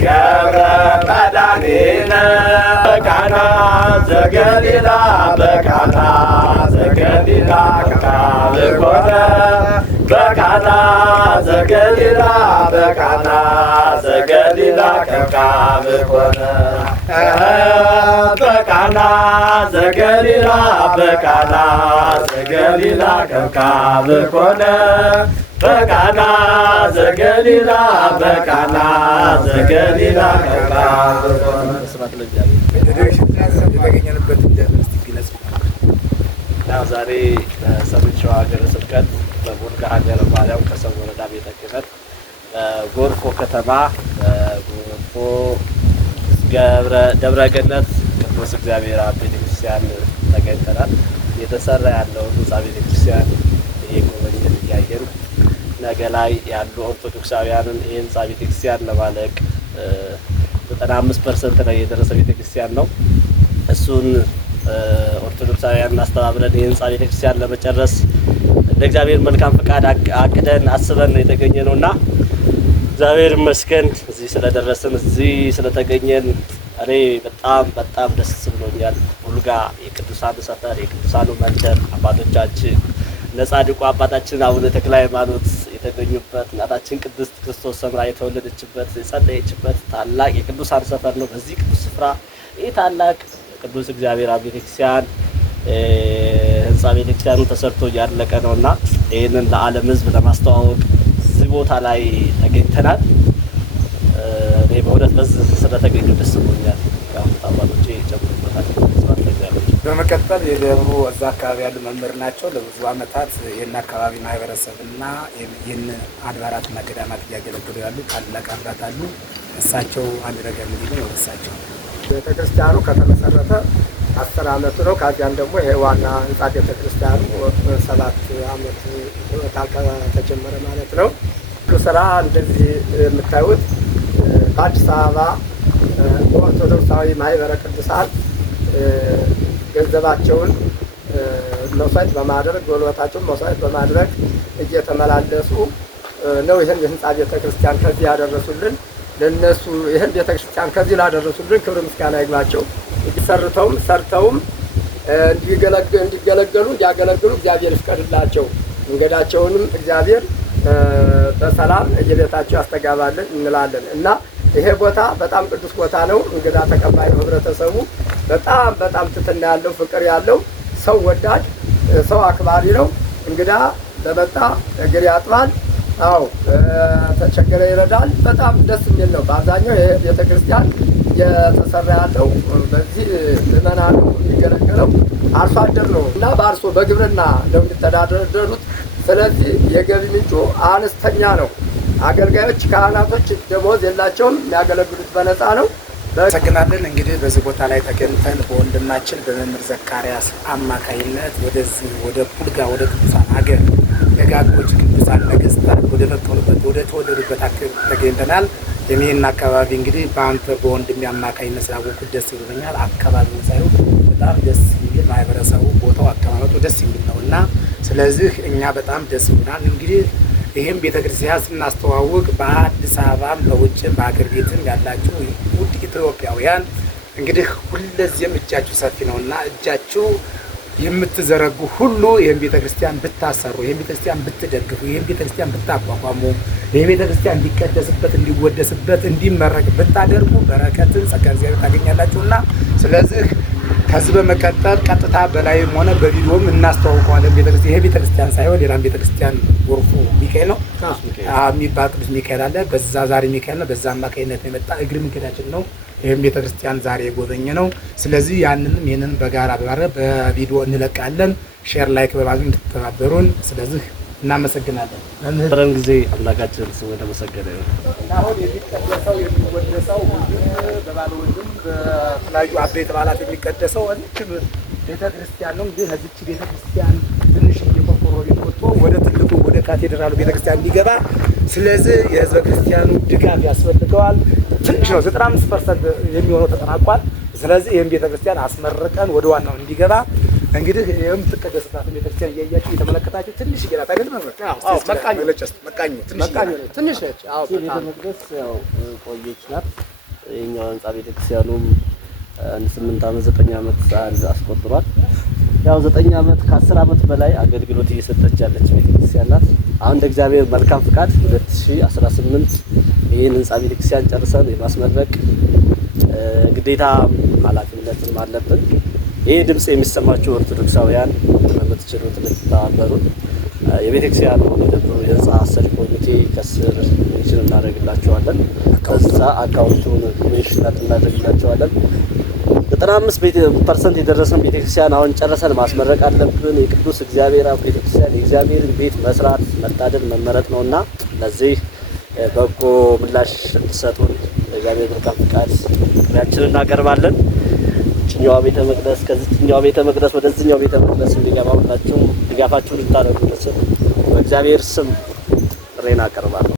ገብረ መድኃኒነ በቃና ዘገሊላ በቃና ዘገሊላ ከብካብ ኮነ በቃና ዘገሊላ በቃና ዘገሊላ ከብካብ ኮነ በቃና ዘገሊላ በቃና ዘገሊላ ከብካብ ኮነ በቃና ዘገሊላ በቃና ዘገሊላ ከብካብ ኮነ። የተገኘንበት ይገለጽ። ዛሬ በሰሜን ሸዋ ሀገረ ስብከት በቡልጋ ሀገረ ማርያም ከሰም ወረዳ ቤተ ክህነት ጎርፎ ከተማ ጎርፎ ደብረ ገነት ቅዱስ እግዚአብሔር አብ ቤተክርስቲያን ተገኝተናል። እየተሰራ ያለው ህንጻ ቤተክርስቲያን እየጎበኘን እያየን ነገ ላይ ያሉ ኦርቶዶክሳውያንን ይህ ህንጻ ቤተክርስቲያን ለማለቅ 95% ላይ የደረሰ ቤተክርስቲያን ነው። እሱን ኦርቶዶክሳውያን አስተባብረን ይህ ህንጻ ቤተክርስቲያን ለመጨረስ እንደ እግዚአብሔር መልካም ፈቃድ አቅደን አስበን የተገኘ ነውና እግዚአብሔር ይመስገን እዚህ ስለደረስን እዚህ ስለተገኘን እኔ በጣም ደስ ብሎኛል። ቡልጋ የቅዱሳን ሰፈር የቅዱሳኑ መንደር አባቶቻችን ለጻድቁ አባታችን አቡነ ተክለ ሃይማኖት የተገኙበት እናታችን ቅድስት ክርስቶስ ሰምራ የተወለደችበት የጸለየችበት ታላቅ የቅዱሳን ሰፈር ነው። በዚህ ቅዱስ ስፍራ ይህ ታላቅ ቅዱስ እግዚአብሔር አብ ቤተክርስቲያን ህንጻ ቤተክርስቲያኑ ተሰርቶ እያለቀ ነውና ይህንን ለዓለም ህዝብ ለማስተዋወቅ እዚህ ቦታ ላይ ተገኝተናል። እኔ በእውነት በዚህ ስለተገኙ ደስ ብሎኛል። አባቶቼ ጨምሮበታል። በመቀጠል የደብሩ እዛ አካባቢ ያሉ መምህር ናቸው። ለብዙ ዓመታት ይህን አካባቢ ማህበረሰብና ይህን አድባራትና ገዳማት እያገለገሉ ያሉ ታላቅ አባት አሉ። እሳቸው አንድ ነገር እንዲሉ ነው። እሳቸው ቤተክርስቲያኑ ከተመሰረተ 10 ዓመቱ ነው። ከዚያም ደግሞ ይሄ ዋና ህንጻ ቤተክርስቲያኑ 7 ዓመት ከተጀመረ ማለት ነው። ስራ እንደዚህ የምታዩት በአዲስ አበባ በኦርቶዶክሳዊ ማህበረ ቅዱሳን ገንዘባቸውን መስዋዕት በማድረግ ጉልበታቸውን መስዋዕት በማድረግ እየተመላለሱ ነው ይህን የህንጻ ቤተክርስቲያን ከዚህ ያደረሱልን። ለነሱ ይህን ቤተክርስቲያን ከዚህ ላደረሱልን ክብር ምስጋና ይግባቸው። ሰርተውም እንዲያገለግሉ እግዚአብሔር ይፍቀድላቸው። መንገዳቸውንም እግዚአብሔር በሰላም እየቤታቸው ያስተጋባልን እንላለን እና ይሄ ቦታ በጣም ቅዱስ ቦታ ነው። እንግዳ ተቀባይ ነው። ህብረተሰቡ በጣም ትትና ያለው ፍቅር ያለው ሰው ወዳድ ሰው አክባሪ ነው። እንግዳ ለመጣ እግር ያጥባል። አዎ ተቸገረ ይረዳል። በጣም ደስ የሚል ነው። በአብዛኛው ይሄ ቤተክርስቲያን የተሰራ ያለው በዚህ ምዕመናኑ የሚገለገለው አርሶ አደር ነው እና በአርሶ በግብርና ነው የሚተዳደሩት። ስለዚህ የገቢ ምንጩ አነስተኛ ነው። አገልጋዮች ካህናቶች ደሞዝ የላቸውም። የሚያገለግሉት በነፃ ነው። አመሰግናለን። እንግዲህ በዚህ ቦታ ላይ ተገኝተን በወንድማችን በመምህር ዘካርያስ አማካይነት ወደዚህ ወደ ቡልጋ ወደ ቅዱሳን ሀገር ደጋጎች ቅዱሳን ነገስታት ወደ መጡበት ወደ ተወለዱበት አካባቢ ተገኝተናል። የሚሄን አካባቢ እንግዲህ በአንተ በወንድሜ አማካይነት ስላወቁት ደስ ይለኛል። አካባቢው ሳይሆን በጣም ደስ የሚል ማህበረሰቡ ቦታው አቀማመጡ ደስ የሚል ነውና ስለዚህ እኛ በጣም ደስ ይላል። እንግዲህ ይህም ቤተክርስቲያን ስናስተዋውቅ በአዲስ አበባም በውጭም በአገር ቤትም ያላችሁ ውድ ኢትዮጵያውያን እንግዲህ ሁለዚህም እጃችሁ ሰፊ ነውና እጃችሁ የምትዘረጉ ሁሉ ይህን ቤተክርስቲያን ብታሰሩ፣ ይህን ቤተክርስቲያን ብትደግፉ፣ ይህን ቤተክርስቲያን ብታቋቋሙ፣ ይህን ቤተክርስቲያን እንዲቀደስበት፣ እንዲወደስበት፣ እንዲመረቅ ብታደርጉ በረከትን ጸጋ እግዚአብሔር ታገኛላችሁና ስለዚህ ከዚህ በመቀጠል ቀጥታ በላይም ሆነ በቪዲዮም እናስተዋውቀዋለን። ቤተክርስቲያን ይሄ ቤተክርስቲያን ሳይሆን ሌላም ቤተክርስቲያን ጎርፎ ሚካኤል ነው የሚባል ቅዱስ ሚካኤል አለ። በዛ ዛሬ ሚካኤል ነው። በዛ አማካኝነት የመጣ እግር መንገዳችን ነው። ይህም ቤተክርስቲያን ዛሬ የጎበኘ ነው። ስለዚህ ያንንም ይህንን በጋራ በቪዲዮ እንለቃለን። ሼር ላይክ በማድረግ እንድትተባበሩን ስለዚህ እናመሰግናለን። በረን ጊዜ አምላካችን ስሙ የተመሰገነ ይሁን። አሁን የሚቀደሰው የሚወደሰው በባለ ወንድም በተለያዩ አበይት በዓላት የሚቀደሰው እዚህ ቤተክርስቲያን ነው። ግን እዚች ቤተክርስቲያን ትንሽ የቆርቆሮ ቤት ወጥቶ ወደ ትልቁ ወደ ካቴድራሉ ቤተክርስቲያን እንዲገባ ስለዚህ የህዝበ ክርስቲያኑ ድጋፍ ያስፈልገዋል። ትንሽ ነው፣ 95% የሚሆነው ተጠናቋል። ስለዚህ ይህን ቤተክርስቲያን አስመርቀን ወደ ዋናው እንዲገባ እንግዲህ የምትቀደስባት ቤተክርስቲያን እያያችሁ እየተመለከታችሁ ትንሽ ገና ታገድመ መቃኙ ትንሽ ነች። አዎ ቤተ መቅደስ ያው ቆየች ናት። የኛው ህንጻ ቤተክርስቲያኑም 8 ዓመት 9 ዓመት አስቆጥሯል። ያው 9 ዓመት ከ10 ዓመት በላይ አገልግሎት እየሰጠች ያለች ቤተክርስቲያን ናት። አሁን እንደ እግዚአብሔር መልካም ፍቃድ 2018 ይህን ህንጻ ቤተክርስቲያን ጨርሰን የማስመረቅ ግዴታ ኃላፊነትም አለብን። ይህ ድምጽ የሚሰማችሁ ኦርቶዶክሳውያን በምትችሉት ልትተባበሩን የቤተክርስቲያኑ የደብሩ የህንጻ አሰሪ ኮሚቴ ከስር ሚሽን እናደርግላችኋለን። ከዛ አካውንቱን ሚሽን እናደርግላችኋለን። 95% የደረሰን ቤተክርስቲያን አሁን ጨርሰን ማስመረቅ አለብን። የቅዱስ እግዚአብሔር አብ ቤተክርስቲያን የእግዚአብሔርን ቤት መስራት መታደል መመረጥ ነውና ለዚህ በጎ ምላሽ እንድትሰጡን እግዚአብሔር መልካም ፍቃድ ጥሪያችንን እናቀርባለን። እኛው ቤተ መቅደስ ከዚህኛው ቤተ መቅደስ ወደዚህኛው ቤተ መቅደስ እንዲገባላችሁ ድጋፋችሁን ልታደርጉልን በእግዚአብሔር ስም ጥሬን አቀርባለሁ።